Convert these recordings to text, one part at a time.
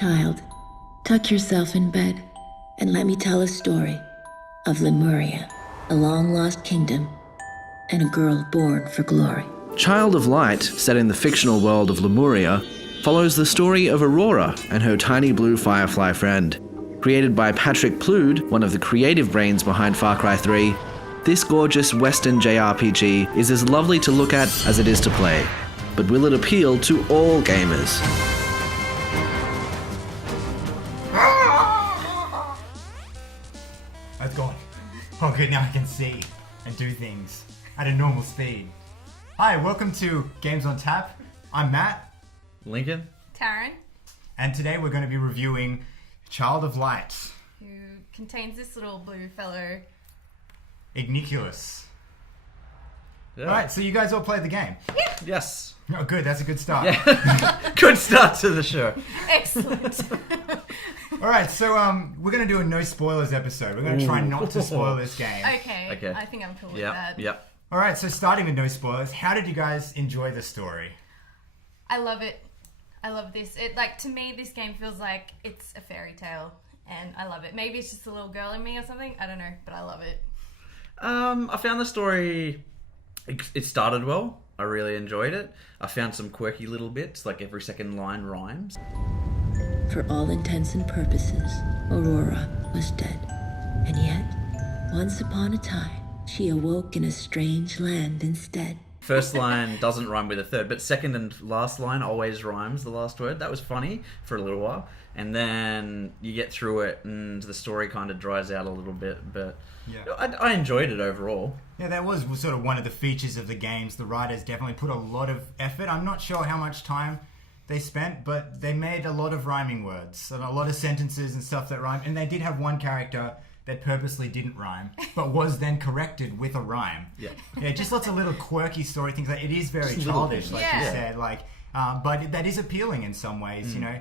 Child, tuck yourself in bed and let me tell a story of Lemuria, a long-lost kingdom, and a girl born for glory. Child of Light, set in the fictional world of Lemuria, follows the story of Aurora and her tiny blue firefly friend. Created by Patrick Plude, one of the creative brains behind Far Cry 3, this gorgeous Western JRPG is as lovely to look at as it is to play. But will it appeal to all gamers? It's gone. Oh good, now I can see and do things at a normal speed. Hi, welcome to Games on Tap. I'm Matt. Lincoln? Taryn, And today we're going to be reviewing Child of Light, who contains this little blue fellow. Igniculus. Yeah. Alright, so you guys all played the game? Yes. Oh good, that's a good start. Yeah. Good start to the show. Excellent. Alright, so we're going to do a no spoilers episode. We're going to try not to spoil this game. Okay, I think I'm cool with Yeah. that. Yep. Alright, so starting with no spoilers, how did you guys enjoy the story? I love it. I love this. It to me, this game feels like it's a fairy tale, and I love it. Maybe it's just a little girl in me or something. I don't know, but I love it. I found the story, it started well. I really enjoyed it. I found some quirky little bits, like every second line rhymes. For all intents and purposes, Aurora was dead. And yet, once upon a time, she awoke in a strange land instead. First line doesn't rhyme with the third, but second and last line always rhymes the last word. That was funny for a little while. And then you get through it and the story kind of dries out a little bit, but Yeah. I enjoyed it overall. Yeah, that was sort of one of the features of the games. The writers definitely put a lot of effort. I'm not sure how much time they spent, but they made a lot of rhyming words and a lot of sentences and stuff that rhyme. And they did have one character that purposely didn't rhyme, but was then corrected with a rhyme. Yeah, just lots of little quirky story things. Like, it is very Just little childish, things. like Yeah. you said. But that is appealing in some ways. You know,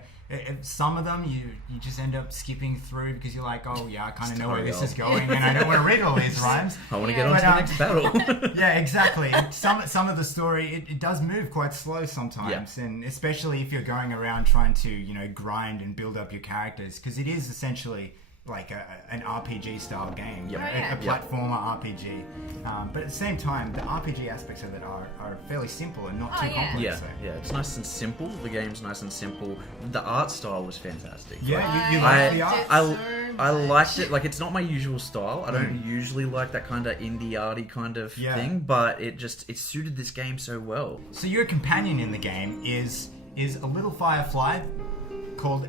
some of them you just end up skipping through because you're like, oh yeah, I kind of know where this is going, and I don't want to read all these rhymes. I want to Yeah. get on to But, the next battle. Yeah, exactly. Some of the story it does move quite slow sometimes, and especially if you're going around trying to grind and build up your characters, because it is essentially like an RPG style game, Yep. Oh, yeah. a platformer RPG. But at the same time, the RPG aspects of it are fairly simple and not too yeah. complex. Yeah, so. yeah, it's nice and simple. The game's nice and simple. The art style was fantastic. Yeah, you I like the liked art? it. I So much. liked it. Like, it's not my usual style. I don't usually like that kind of indie-arty kind of Yeah. thing, but it suited this game so well. So your companion in the game is a little firefly called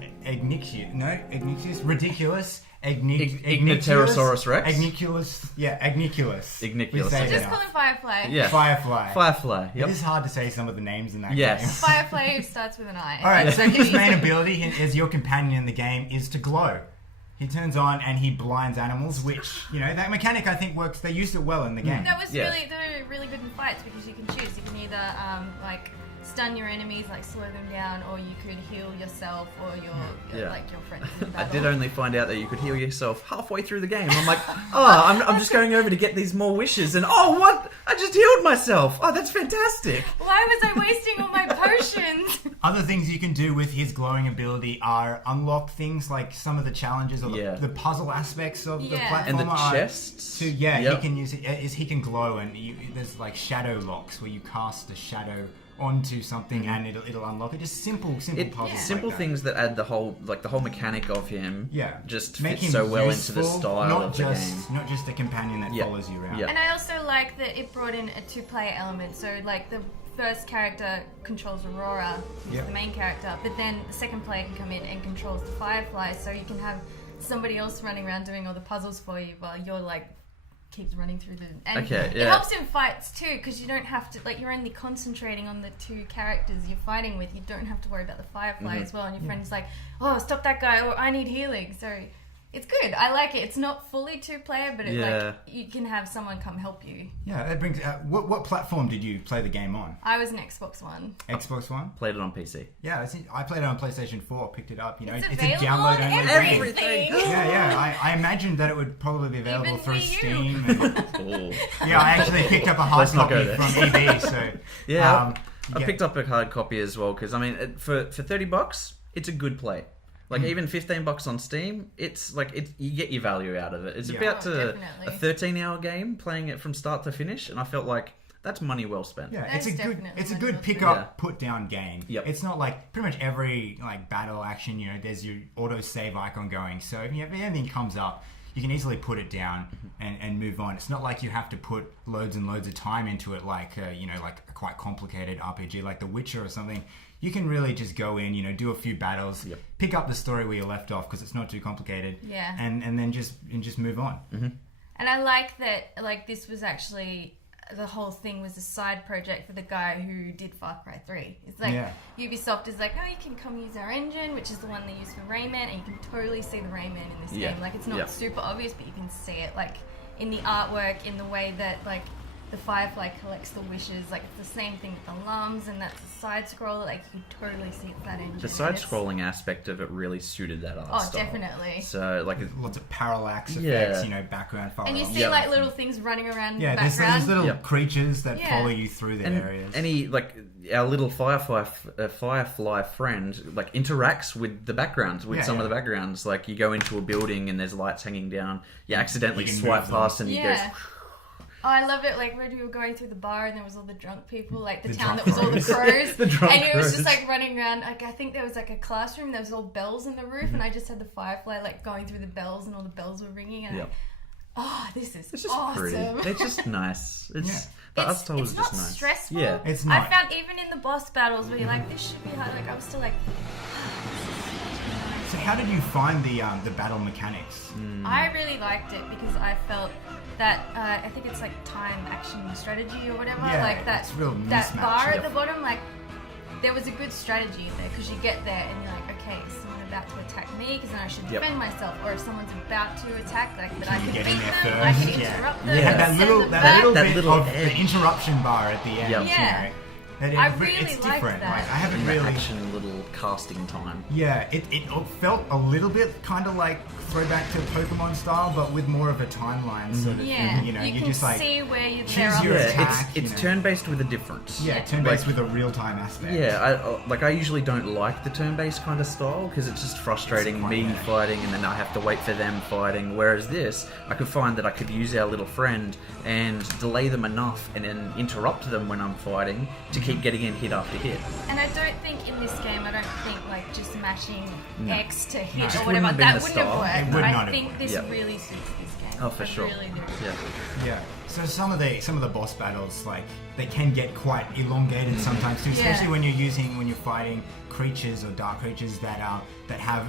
Ridiculous. Ignatorosaurus Rex? Igniculus. Yeah, Igniculus. Igniculus. We say Yeah. Just now. call him Firefly. Yeah. Firefly. Firefly. Yep. It is hard to say some of the names in that Yes. game. Firefly starts with an I. Alright, so his main ability as your companion in the game is to glow. He turns on and he blinds animals, which, that mechanic I think works. They used it well in the game. That was Yeah. they were really good in fights because you can choose. You can either stun your enemies, slow them down, or you could heal yourself or your friends. in I battle. did only find out that you could heal yourself halfway through the game. I'm like, I'm just going over to get these more wishes, and what? I just healed myself. Oh, that's fantastic. Why was I wasting all my potions? Other things you can do with his glowing ability are unlock things like some of the challenges or the puzzle aspects of the Yeah. platformer. And the are- chests. He Yep. can use it. He can glow, and there's shadow locks where you cast a shadow onto something and it'll unlock it. Just simple puzzles. Simple like that. things that add the whole mechanic of him. Yeah, just make fits him so well useful, into the style not of just, the game. Not just a companion that follows you around. Yeah. And I also like that it brought in a two-player element. So the first character controls Aurora, who's Yep. the main character, but then the second player can come in and controls the Firefly. So you can have somebody else running around doing all the puzzles for you while you're keeps running through the... And Okay, it yeah. helps in fights too, because you don't have to... you're only concentrating on the two characters you're fighting with. You don't have to worry about the Firefly as well. And your friend's like, oh, stop that guy, or I need healing. So it's good. I like it. It's not fully two-player, but you can have someone come help you. Yeah, that brings. What platform did you play the game on? I was an Xbox One. Xbox One. Played it on PC. Yeah, I played it on PlayStation 4. Picked it up. It's a available download on only game. everything. Yeah. I imagined that it would probably be available Even through Wii U. Steam. And, Oh. yeah, I actually picked up a hard Let's not copy go there. from EB. So Yeah, I picked up a hard copy as well because for $30, it's a good play. Like even $15 on Steam, it's like you get your value out of it. It's about a definitely. 13-hour game, playing it from start to finish, and I felt like that's money well spent. Yeah, That's it's a definitely good one pick Yeah. up, put down game. Yep. It's not like pretty much every like battle action, there's your auto save icon going. So if anything comes up, you can easily put it down and move on. It's not like you have to put loads and loads of time into it, like like a quite complicated RPG like The Witcher or something. You can really just go in, do a few battles, pick up the story where you left off because it's not too complicated, and then just move on. Mm-hmm. And I like that, like, this was actually, the whole thing was a side project for the guy who did Far Cry 3. It's like, Ubisoft is like, oh, you can come use our engine, which is the one they use for Rayman, and you can totally see the Rayman in this game. Like, it's not super obvious, but you can see it, like, in the artwork, in the way that, like, the Firefly collects the wishes. Like, it's the same thing with the lums, and that's a side scroller. Like, you can totally see it's that engine. The side-scrolling aspect of it really suited that art style. Definitely. So, like, Lots of parallax effects, background far and you off. see like little things running around in the there's background. little creatures that follow you through the and areas. any like our little firefly friend like interacts with the backgrounds some of the backgrounds. Like you go into a building and there's lights hanging down. You accidentally You can swipe move them. past and you go. Oh, I love it. Like when we were going through the bar and there was all the drunk people, like the The town drunk that was all the crows, The drunk and it was just crows. like running around. Like I think there was like a classroom. There was all bells in the roof, and I just had the Firefly like going through the bells, and all the bells were ringing. And this is It's just awesome. pretty. It's just nice. It's the art style is it's just not nice. stressful. Yeah, It's I not. found even in the boss battles where you're like, this should be hard. Like I was still like, So how did you find the battle mechanics? I really liked it because I felt that I think it's like time action strategy or whatever. Yeah, like that it's real that mismatch. bar at Yep. the bottom, like there was a good strategy in there because you get there and you're like, okay, is someone about to attack me? Because then I should defend myself. Or if someone's about to attack, like that I can get beat in them, there I first. can Yeah. interrupt Yeah. them, Had That send little them that back. little That bit little of edge. the interruption bar at the end. Yep. Yeah. I really it's liked different. that. Like, I haven't and the really. action little casting time. Yeah, it felt a little bit kind of like throwback to Pokemon style, but with more of a timeline sort of Yeah, thing. you you can just like see where you're choose there. your up attack. It's turn-based with a difference. turn-based with a real-time aspect. Yeah, I usually don't like the turn-based kind of style because it's just frustrating It's me quite fighting and then I have to wait for them fighting. Whereas this, I could find that I could use our little friend and delay them enough and then interrupt them when I'm fighting to keep getting in hit after hit. And I don't think in this game, I don't think like just mashing X to hit Just or wouldn't whatever, have been that the wouldn't have style. worked. It would I not have think this Yeah. really suits this game. Oh, for I sure. really do. Yeah. Yeah. So some of the boss battles, like they can get quite elongated sometimes too, especially when you're fighting creatures or dark creatures that have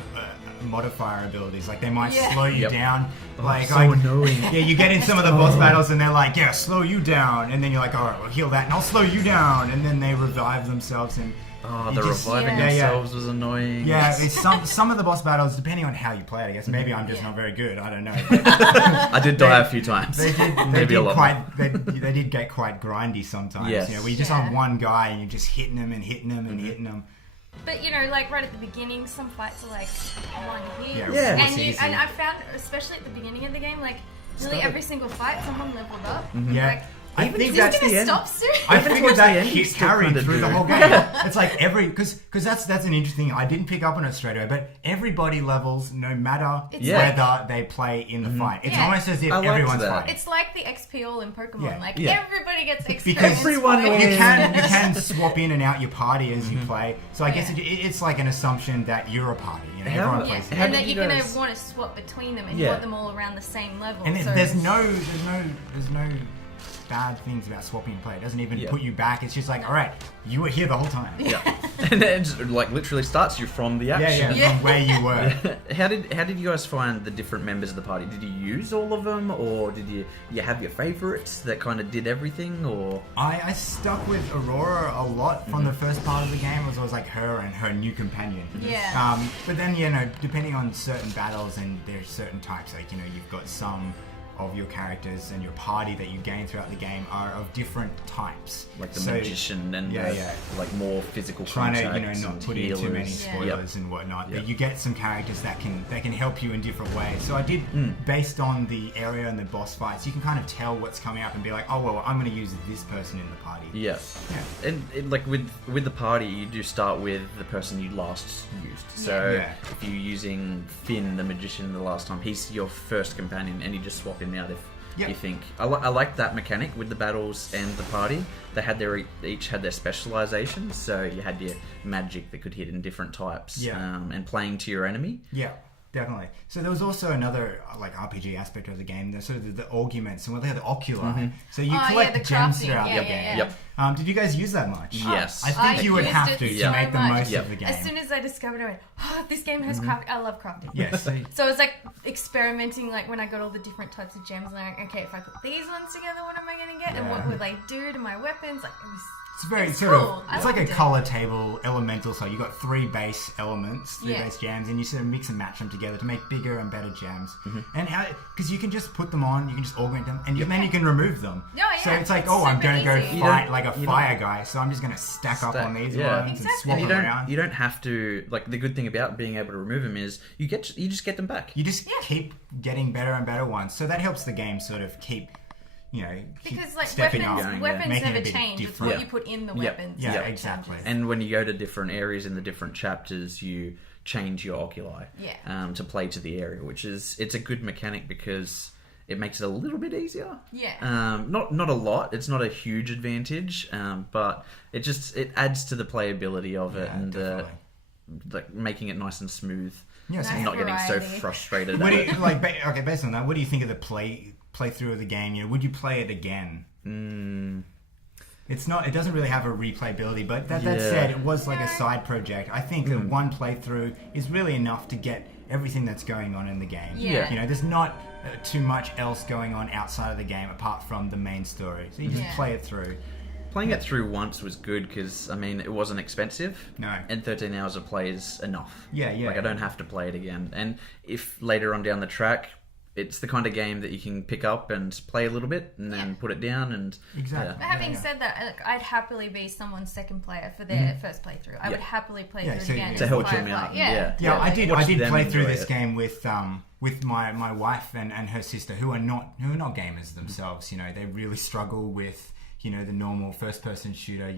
modifier abilities. Like they might slow you Yep. down. Like so annoying. Yeah, you get in some of the boss battles and they're like, yeah, slow you down, and then you're like, all right, well heal that, and I'll slow you down, and then they revive themselves and. Oh, you the just- reviving Yeah, yeah. themselves was annoying. Yeah, it's some of the boss battles, depending on how you play it, I guess. Maybe I'm just not very good. I don't know. I did die a few times. They did. They Maybe a did lot quite. more. They did get quite grindy sometimes. Yes. Where you just Yeah. have one guy and you're just hitting him and hitting him and hitting him. But you know, like right at the beginning, some fights are like one hit. Yeah, Yeah. it's easy. And I found, especially at the beginning of the game, like nearly every single fight, someone leveled up. Yeah. Like, I Even think is that's this the gonna end. stop soon? I Even figured towards the that end, you hit still carried kinda through the do. whole game. It's like because that's an interesting. I didn't pick up on it straight away, but everybody levels no matter It's whether they play in the fight. It's Yeah. almost as if I liked everyone's that. fighting. It's like the XP all in Pokemon. Yeah. Like Yeah. everybody gets experience. Because Everyone points. you wins. can swap in and out your party as you play. So I guess Yeah. it's like an assumption that you're a party. You know, How- everyone Yeah, plays. How and did that you you're guys- gonna want to swap between them, and Yeah. you want them all around the same level. And so there's no bad things about swapping and play. It doesn't even Yeah. put you back. It's just like, all right, you were here the whole time. Yeah. And it like literally starts you from the Yeah, action. yeah, from where you were. How did you guys find the different members of the party? Did you use all of them, or did you have your favorites that kind of did everything, or? I stuck with Aurora a lot from the first part of the game. It was always like her and her new companion. Yeah. But then, depending on certain battles and there's certain types, like, you've got some of your characters and your party that you gain throughout the game are of different types. Like the magician and like more physical trying to contacts not and put in too many healers. spoilers and whatnot, but you get some characters that can help you in different ways. So I did, based on the area and the boss fights, you can kind of tell what's coming up and be like, oh well, I'm going to use this person in the party. Yeah. And like with the party, you do start with the person you last used. So if you're using Finn, the magician, the last time, he's your first companion, and you just swap him out if you think. I like that mechanic with the battles and the party. They had each had their specializations, so you had your magic that could hit in different types, and playing to your enemy. Yeah. Definitely. So there was also another like RPG aspect of the game. There's sort of the augments and what they are, the oculi. So you collect the gems crafting. throughout the game. Did you guys use that much? Yes. I think you would have to so make the most of the game. As soon as I discovered it, I went, oh, this game has crafting. I love crafting. Yes. So I was like experimenting, like when I got all the different types of gems, and like, okay, if I put these ones together, what am I going to get? And what would they do to my weapons? Like it was. It's very it's sort cool. of, it's like a color table elemental. So you got 3 base elements, 3 base gems, and you sort of mix and match them together to make bigger and better gems. And because you can just put them on, you can just augment them, and then you can remove them. So it's like, I'm going to go fight like a fire guy, so I'm just going to stack up on these ones and swap them around. You don't have to. Like the good thing about being able to remove them is you just get them back. You just keep getting better and better ones. So that helps the game sort of keep. Because like stepping weapons making never it a bit change. It's different. what you put in the weapons. Yeah, exactly. And when you go to different areas in the different chapters, you change your oculi to play to the area, which it's a good mechanic because it makes it a little bit easier. Not a lot. It's not a huge advantage, but it adds to the playability of it and like making it nice and smooth. Yes, and not getting so frustrated. What do you, based on that, what do you think of the playthrough of the game? Would you play it again? It's not. It doesn't really have a replayability, but that said, it was like a side project. I think that one playthrough is really enough to get everything that's going on in the game. There's not too much else going on outside of the game apart from the main story. So you just play it through. Playing it through once was good because, I mean, it wasn't expensive. No. And 13 hours of play is enough. Yeah. Like, I don't have to play it again. And if later on down the track, it's the kind of game that you can pick up and play a little bit and then put it down and... Exactly. But having said that, I'd happily be someone's second player for their first playthrough. I would happily play through it again. To help them out. Yeah, I did play through this game with my wife and her sister who are not gamers themselves. They really struggle with... the normal first-person shooter,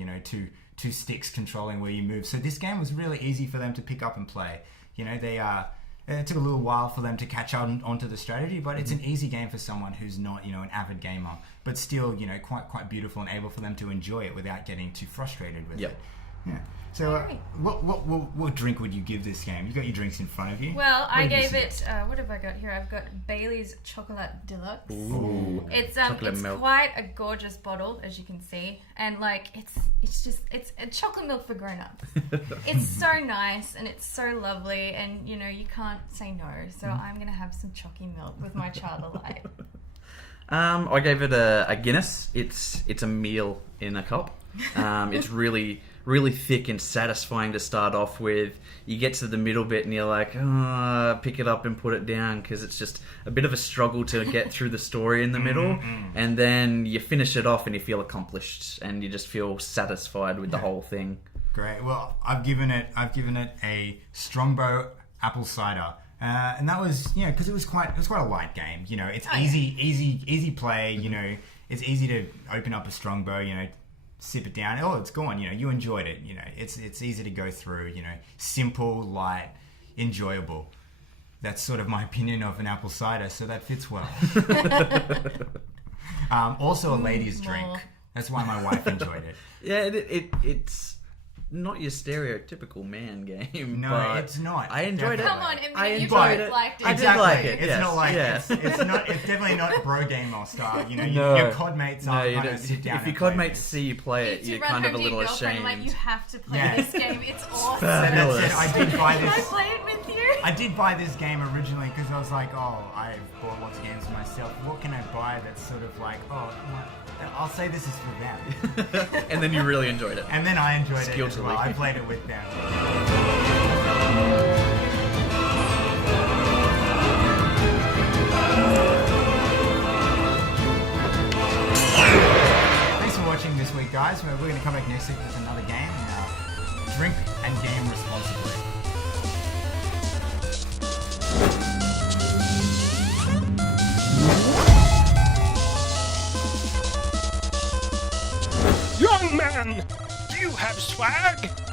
two sticks controlling where you move. So this game was really easy for them to pick up and play. It took a little while for them to catch on onto the strategy, but it's an easy game for someone who's not, an avid gamer, but still, quite beautiful and able for them to enjoy it without getting too frustrated with it. Yeah. So, what drink would you give this game? You got your drinks in front of you. Well, I gave it. What have I got here? I've got Bailey's Chocolate Deluxe. Ooh, it's milk. quite a gorgeous bottle, as you can see, and it's a chocolate milk for grown-ups. It's so nice and it's so lovely, and you can't say no. So I'm gonna have some chocky milk with my child alive. I gave it a Guinness. It's a meal in a cup. It's really thick and satisfying to start off with. You get to the middle bit and you're like, pick it up and put it down because it's just a bit of a struggle to get through the story in the middle. And then you finish it off and you feel accomplished and you just feel satisfied with the whole thing. Great. Well, I've given it a Strongbow apple cider. And that was, because it was quite a light game. It's easy play. It's easy to open up a Strongbow. Sip it down. Oh, it's gone. You enjoyed it. It's easy to go through. Simple, light, enjoyable. That's sort of my opinion of an apple cider. So that fits well. Also, a ladies' drink. That's why my wife enjoyed it. Yeah, it's not your stereotypical man game. No, but it's not. I enjoyed it. Come on, I you enjoyed both it. liked it. I did like it. It's not like it's not. It's definitely not bro gamer style. Your COD mates are kind of sit down. If your COD mates see you play it, you're kind of a little ashamed. Like, you have to play this game. It's awesome. That's it. I did buy this. Can I play it with you? I did buy this game originally because I was like, I've bought lots of games for myself. What can I buy that's sort of like, I'll say this is for them. And then you really enjoyed it. And then I enjoyed it as well. I played it with them. guys. We're going to come back next week with another game. Now, drink and game responsibly. Young man, do you have swag?